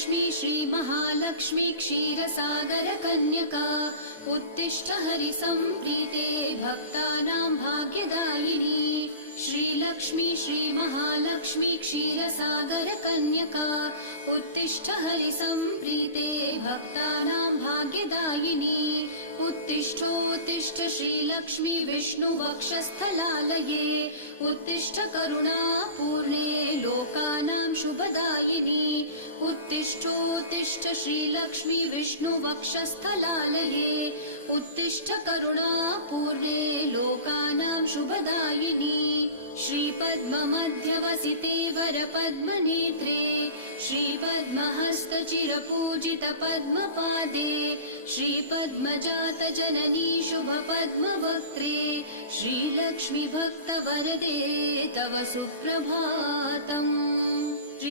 श्रीलक्ष्मी श्रीमहालक्ष्मी क्षीरसागरकन्यका उत्तिष्ठ हरिसम्प्रीते भक्तानां भाग्यदायिनी। श्रीलक्ष्मी श्रीमहालक्ष्मी क्षीरसागरकन्यका उत्तिष्ठ हरिसम्प्रीते भक्तानां भाग्यदायिनी। उत्तिष्ठोत्तिष्ठ श्रीलक्ष्मी विष्णुवक्षस्थलालये उत्तिष्ठ करुणापूर्णे लोकानां शुभदायिनी। उत्तिष्ठोत्तिष्ठ श्रीलक्ष्मी विष्णुवक्षस्थलालये उत्तिष्ठ करुणापूर्णे लोकानां शुभदायिनी। श्रीपद्ममध्यवसिते वरपद्मनेत्रे श्रीपद्महस्तचिरपूजितपद्मपादे श्रीपद्मजातजननी शुभपद्मवक्त्रे श्रीलक्ष्मी भक्तवरदे तव सुप्रभातम्।